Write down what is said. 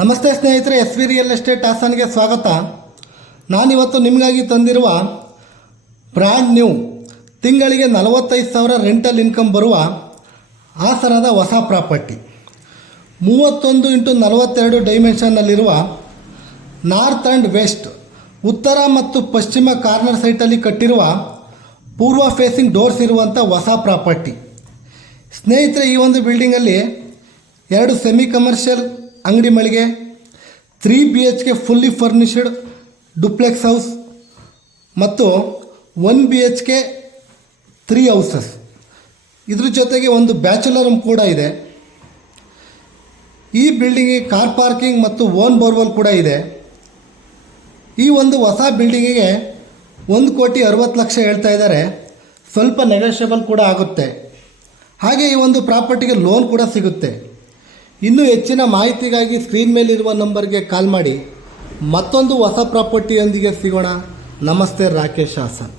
ನಮಸ್ತೆ ಸ್ನೇಹಿತರೆ, S V real estate ಹಾಸನ್ಗೆ ಸ್ವಾಗತ. ನಾನಿವತ್ತು ನಿಮಗಾಗಿ ತಂದಿರುವ ಬ್ರ್ಯಾಂಡ್ ನ್ಯೂ ತಿಂಗಳಿಗೆ 45,000 ರೆಂಟಲ್ ಇನ್ಕಮ್ ಬರುವ ಹಾಸನದ ಹೊಸ ಪ್ರಾಪರ್ಟಿ 31x42 ಡೈಮೆನ್ಷನ್ನಲ್ಲಿರುವ ನಾರ್ತ್ ಆ್ಯಂಡ್ ವೆಸ್ಟ್ ಉತ್ತರ ಮತ್ತು ಪಶ್ಚಿಮ ಕಾರ್ನರ್ ಸೈಟಲ್ಲಿ ಕಟ್ಟಿರುವ ಪೂರ್ವ ಫೇಸಿಂಗ್ ಡೋರ್ಸ್ ಇರುವಂಥ ಹೊಸ ಪ್ರಾಪರ್ಟಿ. ಸ್ನೇಹಿತರೆ, ಈ ಒಂದು ಬಿಲ್ಡಿಂಗಲ್ಲಿ 2 ಸೆಮಿ ಕಮರ್ಷಿಯಲ್ ಅಂಗಡಿ ಮಳಿಗೆ, 3 BHK fully furnished duplex house ಮತ್ತು 1 BHK 3 ಹೌಸಸ್, ಇದ್ರ ಜೊತೆಗೆ ಒಂದು ಬ್ಯಾಚುಲರ್ ರೂಮ್ ಕೂಡ ಇದೆ. ಈ ಬಿಲ್ಡಿಂಗಿಗೆ ಕಾರ್ ಪಾರ್ಕಿಂಗ್ ಮತ್ತು ಓನ್ ಬೋರ್ವೆಲ್ ಕೂಡ ಇದೆ. ಈ ಒಂದು ಹೊಸ ಬಿಲ್ಡಿಂಗಿಗೆ 1,60,00,000 ಹೇಳ್ತಾ ಇದ್ದಾರೆ. ಸ್ವಲ್ಪ ನೆಗೋಷಿಯಬಲ್ ಕೂಡ ಆಗುತ್ತೆ. ಹಾಗೆ ಈ ಒಂದು ಪ್ರಾಪರ್ಟಿಗೆ ಲೋನ್ ಕೂಡ ಸಿಗುತ್ತೆ. ಇನ್ನೂ ಹೆಚ್ಚಿನ ಮಾಹಿತಿಗಾಗಿ ಸ್ಕ್ರೀನ್ ಮೇಲಿರುವ ನಂಬರ್ಗೆ ಕಾಲ್ ಮಾಡಿ. ಮತ್ತೊಂದು ಹೊಸ ಪ್ರಾಪರ್ಟಿಯೊಂದಿಗೆ ಸಿಗೋಣ. ನಮಸ್ತೆ, ರಾಕೇಶ್ ಹಾಸನ್.